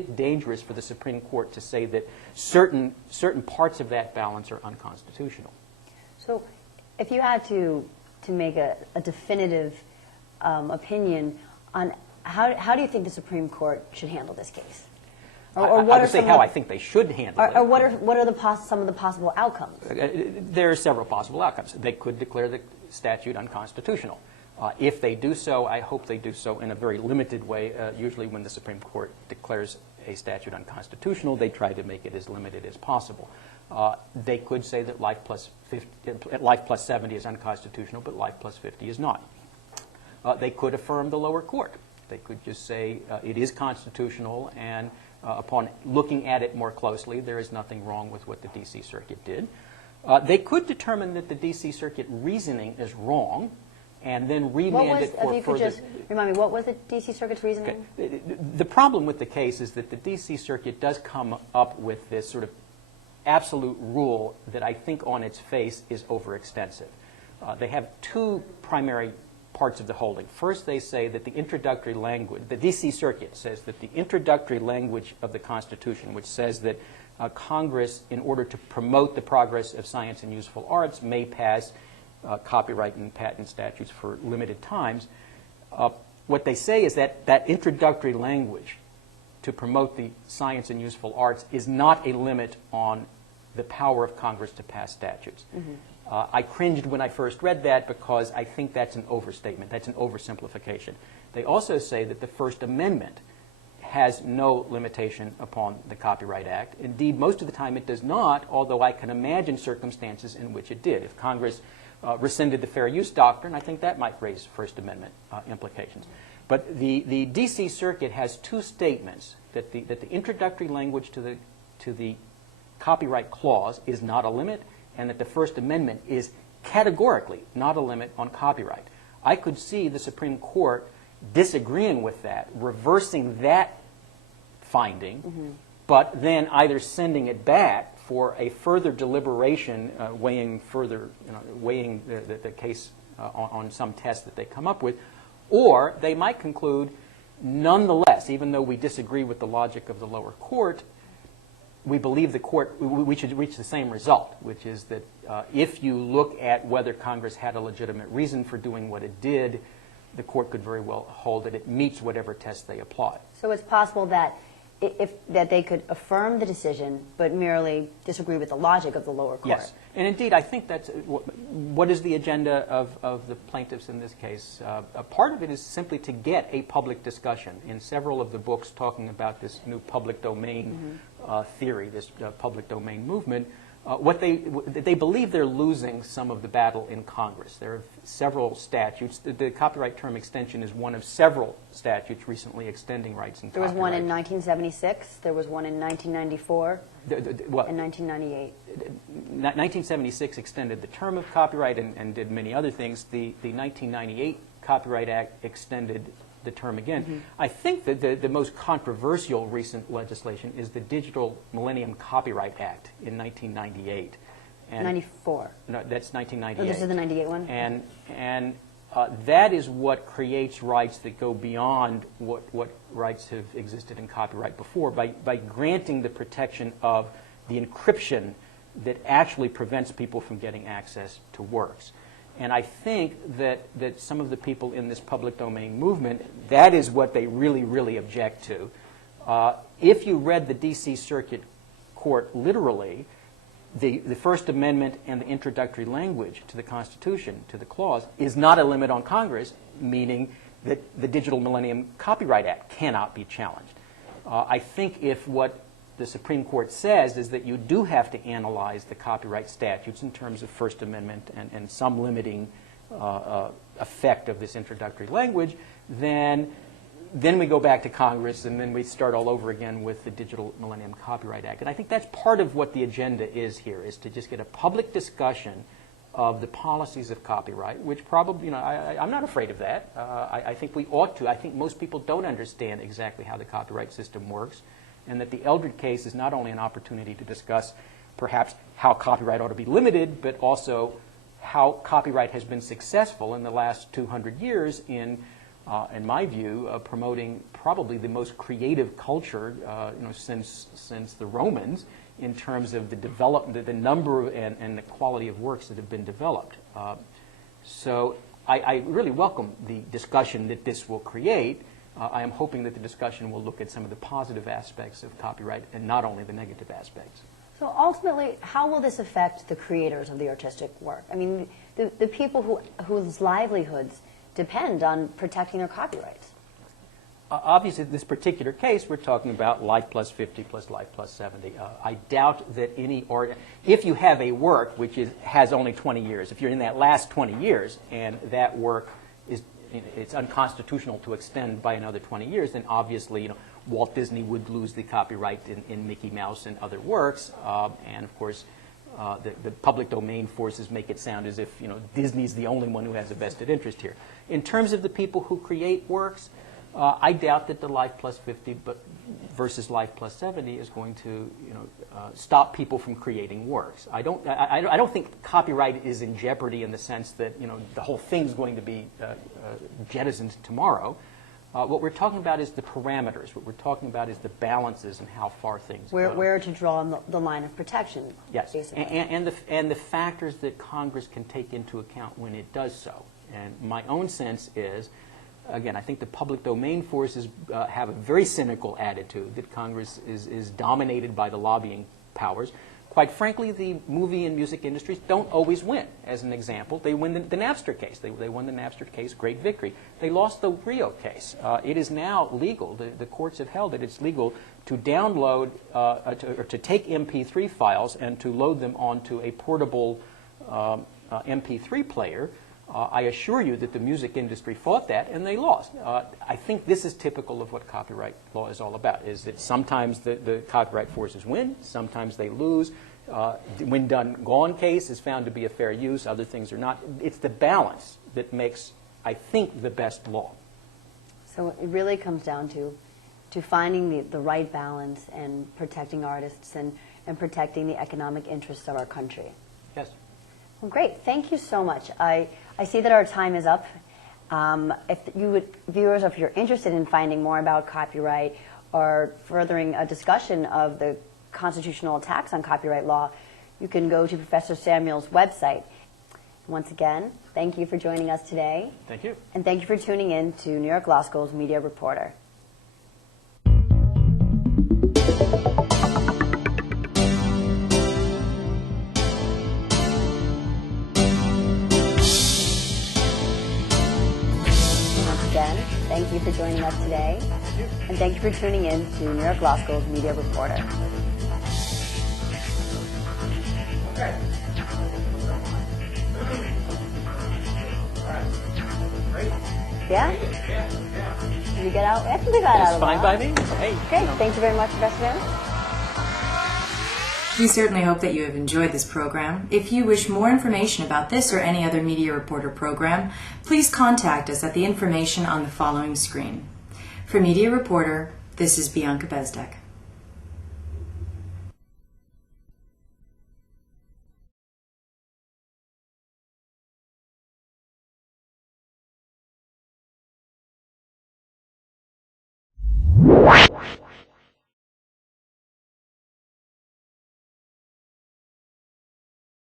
dangerous for the Supreme Court to say that certain parts of that balance are unconstitutional. So if you had to make a definitive opinion on how do you think the Supreme Court should handle this case? Or what I would say how I think they should handle it. Or what are some of the possible outcomes? There are several possible outcomes. They could declare the statute unconstitutional. If they do so, I hope they do so in a very limited way. Usually when the Supreme Court declares a statute unconstitutional, they try to make it as limited as possible. They could say that life plus 70 is unconstitutional, but life plus 50 is not. They could affirm the lower court. They could just say it is constitutional, and upon looking at it more closely, there is nothing wrong with what the D.C. Circuit did. They could determine that the D.C. Circuit reasoning is wrong, and then remand it for further... If you could just remind me, what was the D.C. Circuit's reasoning? Okay. The problem with the case is that the D.C. Circuit does come up with this sort of absolute rule that I think on its face is overextensive. They have two primary parts of the holding. First, they say that the introductory language, the D.C. Circuit says that the introductory language of the Constitution, which says that Congress, in order to promote the progress of science and useful arts, may pass copyright and patent statutes for limited times. What they say is that that introductory language to promote the science and useful arts is not a limit on the power of Congress to pass statutes. Mm-hmm. I cringed when I first read that because I think that's an overstatement. That's an oversimplification. They also say that the First Amendment has no limitation upon the Copyright Act. Indeed, most of the time it does not, although I can imagine circumstances in which it did. If Congress rescinded the Fair Use Doctrine, I think that might raise First Amendment implications. But the D.C. Circuit has two statements, that the introductory language to the Copyright Clause is not a limit, and that the First Amendment is categorically not a limit on copyright. I could see the Supreme Court disagreeing with that, reversing that finding, but then either sending it back for a further deliberation, weighing the case on some test that they come up with, or they might conclude, nonetheless, even though we disagree with the logic of the lower court, we believe we should reach the same result, which is that if you look at whether Congress had a legitimate reason for doing what it did, the court could very well hold that it meets whatever test they apply. So it's possible that that they could affirm the decision, but merely disagree with the logic of the lower court. Yes, and indeed, I think that's what is the agenda of the plaintiffs in this case. A part of it is simply to get a public discussion. In several of the books talking about this new public domain theory, this public domain movement, they believe they're losing some of the battle in Congress. There are several statutes. The copyright term extension is one of several statutes recently extending rights in copyright. There was one in 1976. There was one in 1994. What? In 1998. 1976 extended the term of copyright and did many other things. The 1998 Copyright Act extended the term again. I think that the most controversial recent legislation is the Digital Millennium Copyright Act in 1998. And 94. No, that's 1998. Oh, this is the 98 one? And that is what creates rights that go beyond what rights have existed in copyright before by granting the protection of the encryption that actually prevents people from getting access to works. And I think that some of the people in this public domain movement, that is what they really, really object to. If you read the D.C. Circuit Court literally, the First Amendment and the introductory language to the Constitution, to the clause, is not a limit on Congress, meaning that the Digital Millennium Copyright Act cannot be challenged. I think if what the Supreme Court says is that you do have to analyze the copyright statutes in terms of First Amendment and some limiting effect of this introductory language, then we go back to Congress and then we start all over again with the Digital Millennium Copyright Act. And I think that's part of what the agenda is here, is to just get a public discussion of the policies of copyright, which probably, I'm not afraid of that. I think we ought to. I think most people don't understand exactly how the copyright system works, and that the Eldred case is not only an opportunity to discuss perhaps how copyright ought to be limited, but also how copyright has been successful in the last 200 years in in my view, promoting probably the most creative culture since the Romans in terms of the number and the quality of works that have been developed. So I really welcome the discussion that this will create. I am hoping that the discussion will look at some of the positive aspects of copyright and not only the negative aspects. So ultimately, how will this affect the creators of the artistic work? I mean, the people whose livelihoods depend on protecting their copyrights. Obviously, in this particular case, we're talking about life plus 50 plus life plus 70. I doubt that any art, if you have a work which has only 20 years, if you're in that last 20 years and that work it's unconstitutional to extend by another 20 years, then obviously, Walt Disney would lose the copyright in Mickey Mouse and other works, and of course, the public domain forces make it sound as if Disney's the only one who has a vested interest here. In terms of the people who create works, I doubt that the life plus 50 versus life plus 70 is going to stop people from creating works. I don't think copyright is in jeopardy in the sense that the whole thing's going to be jettisoned tomorrow. What we're talking about is the parameters. What we're talking about is the balances and how far things go. Where to draw the line of protection. Yes, basically. and the factors that Congress can take into account when it does so. And my own sense is, again, I think the public domain forces have a very cynical attitude that Congress is dominated by the lobbying powers. Quite frankly, the movie and music industries don't always win. As an example, they win the Napster case. They won the Napster case, great victory. They lost the Rio case. It is now legal. The courts have held that it's legal to download or to take MP3 files and to load them onto a portable MP3 player. I assure you that the music industry fought that, and they lost. I think this is typical of what copyright law is all about, is that sometimes the copyright forces win, sometimes they lose. When done gone case is found to be a fair use, other things are not. It's the balance that makes, I think, the best law. So it really comes down to finding the right balance and protecting artists and protecting the economic interests of our country. Yes. Well, great. Thank you so much. I see that our time is up. Viewers, if you're interested in finding more about copyright or furthering a discussion of the constitutional attacks on copyright law, you can go to Professor Samuel's website. Once again, thank you for joining us today. Thank you. And thank you for tuning in to New York Law School's Media Reporter. Thank you for joining us today. And thank you for tuning in to New York Law School's Media Reporter. Okay. Great. Yeah? Did you get out? I think we got out of fine by me. Hey. Okay, thank you very much, Professor Van. We certainly hope that you have enjoyed this program. If you wish more information about this or any other Media Reporter program, please contact us at the information on the following screen. For Media Reporter, this is Bianca Bezdek.